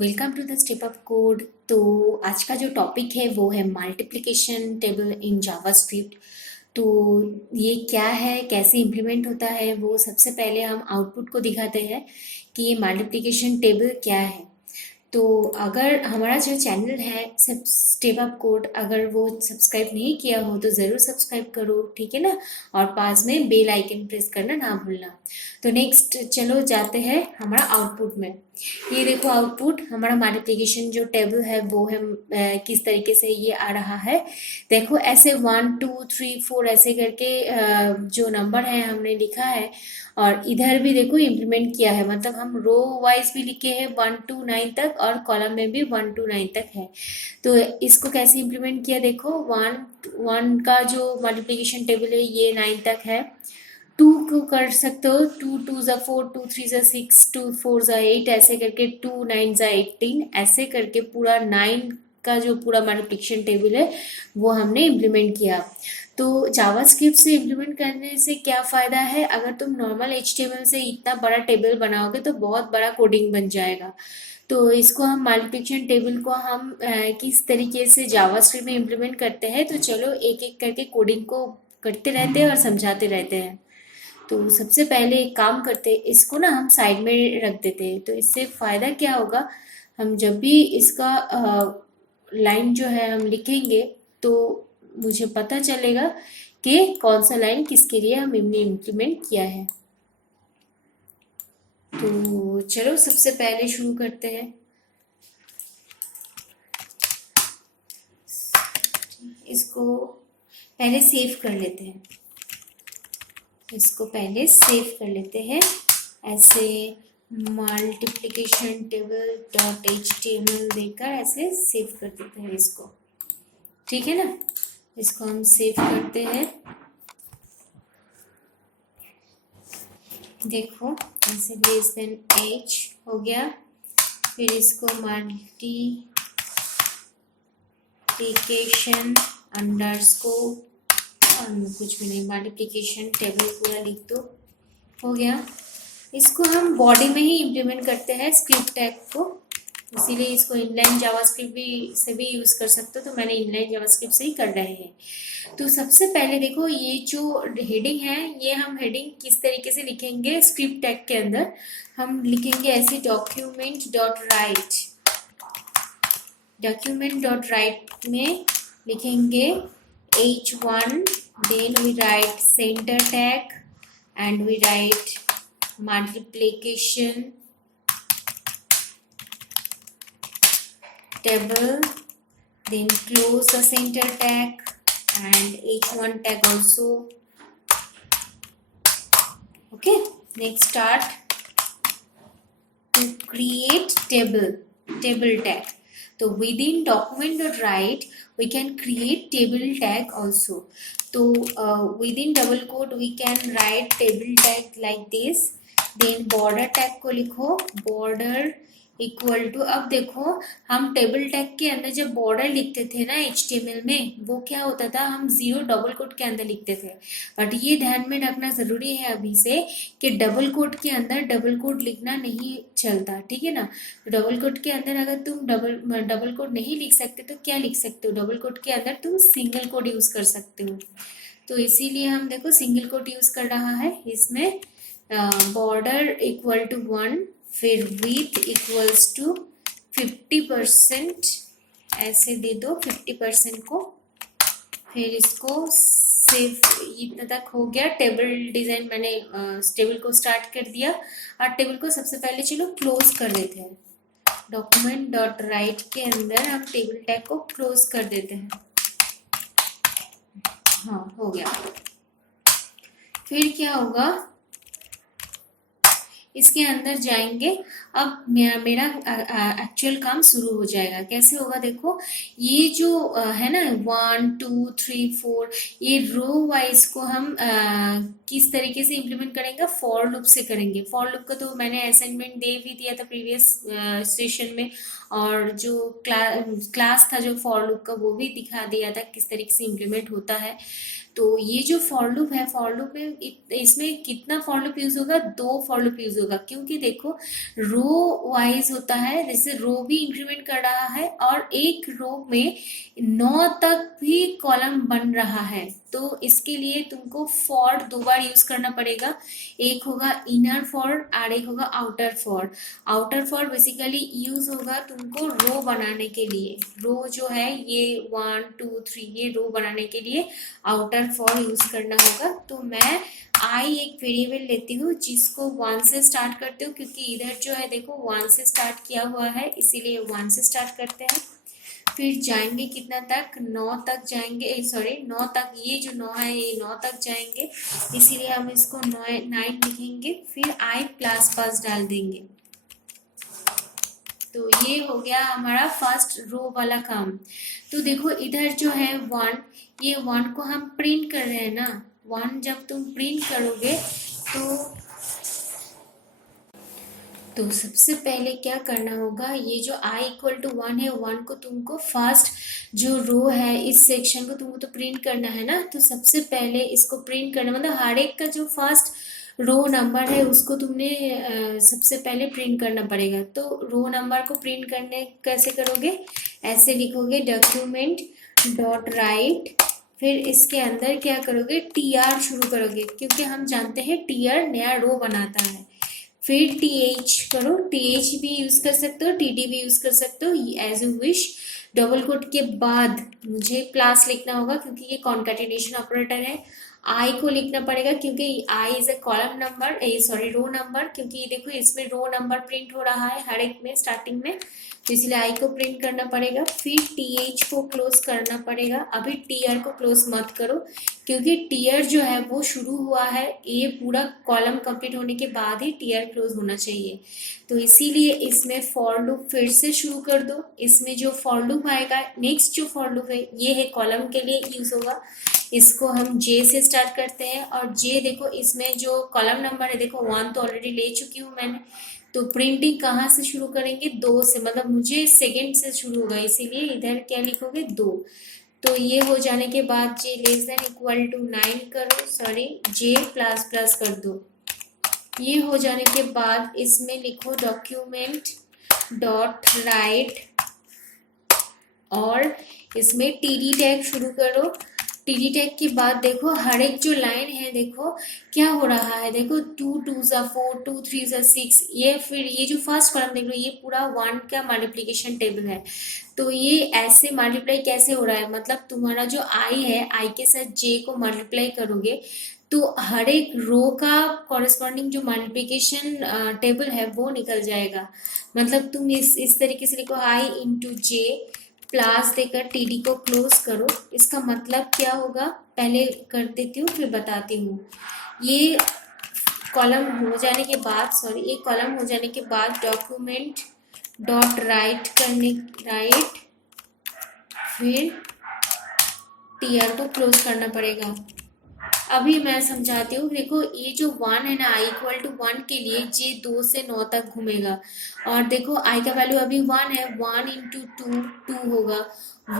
Welcome to the Step Up Code. तो आज का जो टॉपिक है वो है मल्टीप्लिकेशन टेबल इन जावास्क्रिप्ट। तो ये क्या है, कैसे इम्प्लीमेंट होता है, वो सबसे पहले हम आउटपुट को दिखाते हैं कि ये मल्टीप्लिकेशन टेबल क्या है। तो अगर हमारा जो चैनल है सब स्टेप अप कोड, अगर वो सब्सक्राइब नहीं किया हो तो ज़रूर सब्सक्राइब करो, ठीक है ना। और पास में बेल आइकन प्रेस करना ना भूलना। तो नेक्स्ट चलो जाते हैं हमारा आउटपुट में। ये देखो आउटपुट हमारा मल्टीप्लिकेशन जो टेबल है वो है किस तरीके से ये आ रहा है। देखो ऐसे 1 2 3 4 ऐसे करके जो नंबर है हमने लिखा है। और इधर भी देखो इम्प्लीमेंट किया है, मतलब हम रो वाइज भी लिखे हैं 1 to 9 तक और कॉलम में भी 1 to 9 तक है। तो इसको कैसे इम्प्लीमेंट किया देखो, वन वन का जो मल्टीप्लिकेशन टेबल है ये 9 तक है। टू को कर सकते हो, 2 2 ज़ा 4, 2 3 ज़ा 6, 2 4 ज़ा 8 ऐसे करके 2 9 ज़ा 18 ऐसे करके पूरा 9 का जो पूरा मल्टीप्लिकेशन टेबल है वो हमने इम्प्लीमेंट किया। तो जावास्क्रिप्ट से इम्प्लीमेंट करने से क्या फ़ायदा है, अगर तुम नॉर्मल एचटीएमएल से इतना बड़ा टेबल बनाओगे तो बहुत बड़ा कोडिंग बन जाएगा। तो इसको हम मल्टीप्लिकेशन टेबल को हम किस तरीके से जावास्क्रिप्ट में इम्प्लीमेंट करते हैं, तो चलो एक एक करके कोडिंग को करते रहते हैं और समझाते रहते हैं। तो सबसे पहले एक काम करते हैं, इसको ना हम साइड में रख देते हैं। तो इससे फ़ायदा क्या होगा, हम जब भी इसका लाइन जो है हम लिखेंगे तो मुझे पता चलेगा कि कौन सा लाइन किसके लिए हमने इम्प्लीमेंट किया है। तो चलो सबसे पहले शुरू करते हैं। इसको पहले सेव कर लेते हैं, इसको पहले सेव कर लेते हैं ऐसे मल्टीप्लिकेशन टेबल डॉट HTML देकर ऐसे सेव कर देते हैं इसको, ठीक है ना। इसको हम सेव करते हैं, देखो ऐसे लेस देन h हो गया। फिर इसको मल्टीप्लिकेशन अंडरस्कोर कुछ भी नहीं, मल्टीप्लिकेशन टेबल पूरा लिख दो, हो गया। इसको हम बॉडी में ही इम्प्लीमेंट करते हैं स्क्रिप्ट टैग को, इसीलिए इसको इनलाइन जावास्क्रिप्ट भी से भी यूज़ कर सकते हो। तो मैंने इनलाइन जावास्क्रिप्ट से ही कर रहे हैं। तो सबसे पहले देखो ये जो हेडिंग है, ये हम हेडिंग किस तरीके से लिखेंगे, स्क्रिप्ट टैग के अंदर हम लिखेंगे ऐसे डॉक्यूमेंट डॉट राइट में लिखेंगे h1, then we write center tag and we write multiplication table, then close the center tag and h1 tag also. Okay, next start to create table tag. तो within document.write we can create table tag also. तो within double quote we can write table tag like this, then border tag को लिखो border equal to, अब देखो हम table tag के अंदर जब बॉर्डर लिखते थे ना HTML में, वो क्या होता था, हम 0 डबल कोट के अंदर लिखते थे। बट ये ध्यान में रखना ज़रूरी है अभी से कि डबल कोट के अंदर डबल कोट लिखना नहीं चलता, ठीक है ना। डबल कोट के अंदर अगर तुम डबल कोट नहीं लिख सकते तो क्या लिख सकते हो, डबल कोट के अंदर तुम सिंगल कोट यूज़ कर सकते हो। तो इसीलिए हम देखो सिंगल कोट यूज़ कर रहा है इसमें। बॉर्डर इक्वल टू 1, फिर विथ इक्वल्स टू 50% ऐसे दे दो 50% को। फिर इसको सेव, इतना तक हो गया। टेबल डिज़ाइन मैंने टेबल को स्टार्ट कर दिया और टेबल को सबसे पहले चलो क्लोज कर देते हैं। डॉक्यूमेंट डॉट राइट के अंदर हम टेबल टैग को क्लोज कर देते हैं। हाँ हो गया। फिर क्या होगा, इसके अंदर जाएंगे, अब मेरा एक्चुअल काम शुरू हो जाएगा। कैसे होगा देखो, ये जो है ना 1 2 3 4, ये रो वाइज को हम किस तरीके से इम्प्लीमेंट करेंगे, फॉर लूप से करेंगे। फॉर लूप का तो मैंने असाइनमेंट दे भी दिया था प्रीवियस सेशन में, और जो क्लास था जो फॉर लूप का वो भी दिखा दिया था किस तरीके से इम्प्लीमेंट होता है। तो ये जो फॉर लूप है, फॉर लूप में इसमें कितना फॉर लूप यूज होगा, 2 फॉर लूप यूज होगा, क्योंकि देखो रो वाइज होता है, जैसे रो भी इंक्रीमेंट कर रहा है और एक रो में 9 तक भी कॉलम बन रहा है। तो इसके लिए तुमको फॉर 2 बार यूज करना पड़ेगा। एक होगा इनर फॉर और एक होगा outer for. Outer for basically use होगा तुमको रो बनाने के लिए। रो जो है ये 1 2 3 ये रो बनाने के लिए आउटर फॉर यूज करना होगा। तो मैं आई एक वेरिएबल लेती हूँ जिसको 1 से स्टार्ट करती हूँ, क्योंकि इधर जो है देखो 1 से स्टार्ट किया हुआ है, इसीलिए 1 से स्टार्ट करते हैं। फिर जाएंगे कितना तक, 9 तक जाएंगे, सॉरी 9 तक, ये जो 9 है ये 9 तक जाएंगे, इसीलिए हम इसको 9 लिखेंगे। फिर आई प्लस पास डाल देंगे। तो ये हो गया हमारा फर्स्ट रो वाला काम। तो देखो इधर जो है 1, ये 1 को हम प्रिंट कर रहे हैं ना। 1 जब तुम प्रिंट करोगे तो सबसे पहले क्या करना होगा, ये जो i इक्वल टू 1 है, 1 को तुमको फर्स्ट जो रो है इस सेक्शन को तुमको तो प्रिंट करना है ना। तो सबसे पहले इसको प्रिंट करना मतलब हर एक का जो फर्स्ट रो नंबर है उसको तुमने सबसे पहले प्रिंट करना पड़ेगा। तो रो नंबर को प्रिंट करने कैसे करोगे, ऐसे लिखोगे डॉक्यूमेंट डॉट राइट, फिर इसके अंदर क्या करोगे, टीआर शुरू करोगे, क्योंकि हम जानते हैं टीआर नया रो बनाता है। फिर टीएच करो, टीएच भी यूज कर सकते हो, टीडी भी यूज कर सकते हो, as you wish. Double quote के बाद मुझे प्लस लिखना होगा क्योंकि ये कॉन्कैटिनेशन ऑपरेटर है। आई को लिखना पड़ेगा क्योंकि I is a column number, sorry row number, क्योंकि देखो इसमें रो नंबर प्रिंट हो रहा है हर एक में स्टार्टिंग में, तो इसलिए आई को प्रिंट करना पड़ेगा। फिर टीएच को क्लोज करना पड़ेगा। अभी टीआर को क्लोज मत करो क्योंकि टीआर जो है वो शुरू हुआ है, ये पूरा कॉलम कंप्लीट होने के बाद ही टीआर क्लोज होना चाहिए। तो इसीलिए इसमें फॉर लूप फिर से शुरू कर दो। इसमें जो फॉर लूप आएगा, नेक्स्ट जो फॉर लूप है ये है कॉलम के लिए यूज होगा, इसको हम जे से स्टार्ट करते हैं। और जे देखो इसमें जो कॉलम नंबर है, देखो 1 तो ऑलरेडी ले चुकी हूँ मैंने, तो प्रिंटिंग कहाँ से शुरू करेंगे, 2 से, मतलब मुझे सेकंड से शुरू होगा, इसीलिए इधर क्या लिखोगे 2। तो ये हो जाने के बाद जे लेस देन इक्वल टू 9 करो, सॉरी जे प्लस प्लस कर दो। ये हो जाने के बाद इसमें लिखो डॉक्यूमेंट डॉट राइट और इसमें टीडी टैग शुरू करो। टीडी टैग के बाद देखो हर एक जो लाइन है देखो क्या हो रहा है, देखो 2 2 4 2 3 6, ये फिर ये जो फर्स्ट कॉलम देख लो ये पूरा 1 का मल्टीप्लिकेशन टेबल है। तो ये ऐसे मल्टीप्लाई कैसे हो रहा है, मतलब तुम्हारा जो आई है, आई के साथ जे को मल्टीप्लाई करोगे तो हर एक रो का कॉरेस्पॉन्डिंग जो मल्टीप्लिकेशन टेबल है वो निकल जाएगा। मतलब तुम इस तरीके से लिखो आई इंटू जे प्लस देकर टीडी को क्लोज करो। इसका मतलब क्या होगा, पहले कर देती हूँ फिर बताती हूँ। ये कॉलम हो जाने के बाद, सॉरी ये कॉलम हो जाने के बाद डॉक्यूमेंट डॉट राइट फिर टीआर को क्लोज करना पड़ेगा। अभी मैं समझाती हूँ, देखो ये जो 1 है ना, आई इक्वल टू 1 के लिए जे 2 से 9 तक घूमेगा। और देखो आई का वैल्यू अभी 1 है, 1 इंटू 2 2 होगा,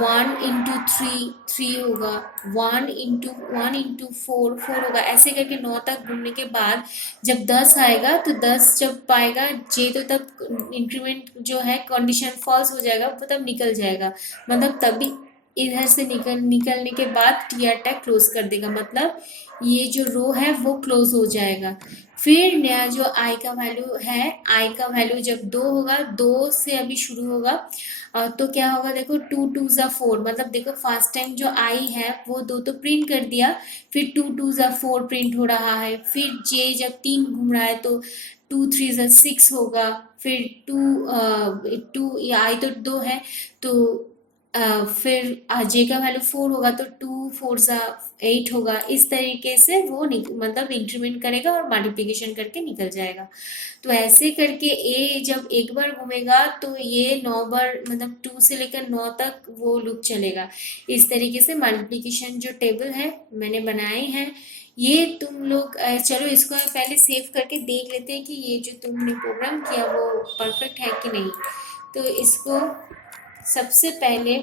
1 इंटू 3 3 होगा, 1 इंटू 4 4 होगा, ऐसे करके 9 तक घूमने के बाद जब 10 आएगा तो 10 जब पाएगा जे तो तब इंक्रीमेंट जो है कंडीशन फॉल्स हो जाएगा, वो तब निकल जाएगा, मतलब तभी इधर से निकलने के बाद टीआर टैग क्लोज कर देगा, मतलब ये जो रो है वो क्लोज हो जाएगा। फिर नया जो आई का वैल्यू है, आई का वैल्यू जब 2 होगा, 2 से अभी शुरू होगा, तो क्या होगा देखो 2 2 4, मतलब देखो फर्स्ट टाइम जो आई है वो 2 तो प्रिंट कर दिया, फिर 2 2 4 प्रिंट हो रहा है। फिर जे जब 3 घूम रहा है तो 2 3 6 होगा, फिर 2 या आई तो 2 है तो फिर जे का वैल्यू 4 होगा तो 2 4 8 होगा। इस तरीके से वो मतलब इंक्रीमेंट करेगा और मल्टीप्लिकेशन करके निकल जाएगा। तो ऐसे करके ए जब एक बार घूमेगा तो ये 9 बार, मतलब 2 से लेकर 9 तक वो लूप चलेगा। इस तरीके से मल्टीप्लिकेशन जो टेबल है मैंने बनाए हैं, ये तुम लोग चलो इसको पहले सेव करके देख लेते हैं कि ये जो तुमने प्रोग्राम किया वो परफेक्ट है कि नहीं। तो इसको सबसे पहले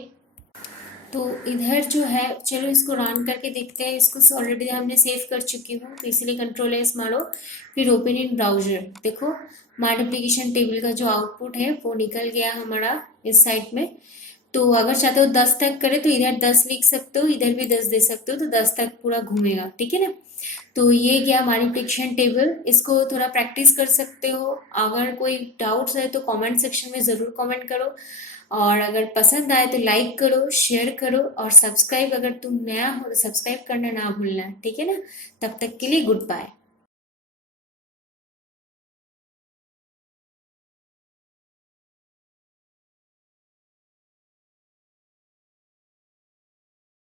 तो इधर जो है, चलो इसको रन करके देखते हैं। इसको ऑलरेडी हमने सेव कर चुकी हूँ, तो इसलिए कंट्रोल एस मारो, फिर ओपन इन ब्राउजर। देखो मल्टीप्लिकेशन टेबल का जो आउटपुट है वो निकल गया हमारा इस साइड में। तो अगर चाहते हो 10 तक करे तो इधर 10 लिख सकते हो, इधर भी 10 दे सकते हो, तो 10 तक पूरा घूमेगा, ठीक है ना। तो ये गया मल्टीप्लिकेशन टेबल। इसको थोड़ा प्रैक्टिस कर सकते हो। अगर कोई डाउट्स है तो कमेंट सेक्शन में ज़रूर कमेंट करो, और अगर पसंद आए तो लाइक करो, शेयर करो, और सब्सक्राइब, अगर तुम नया हो तो सब्सक्राइब करना ना भूलना, ठीक है ना। तब तक के लिए गुड बाय।